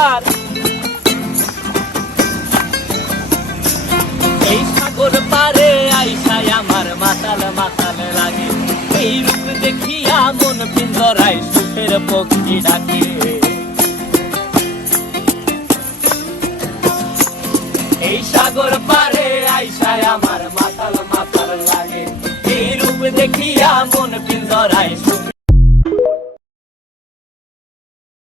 আমার। এই সাগর পারে আইসায় আমার মাতাল মাতাল লাগে, এই রূপ দেখিয়া মন পিঞ্জরায় সুখের পক্ষী ডাকে। এই সাগর পারে আইসায় আমার মাতাল মাতাল লাগে, এই রূপ দেখিয়া মন পিঞ্জরায় সুখের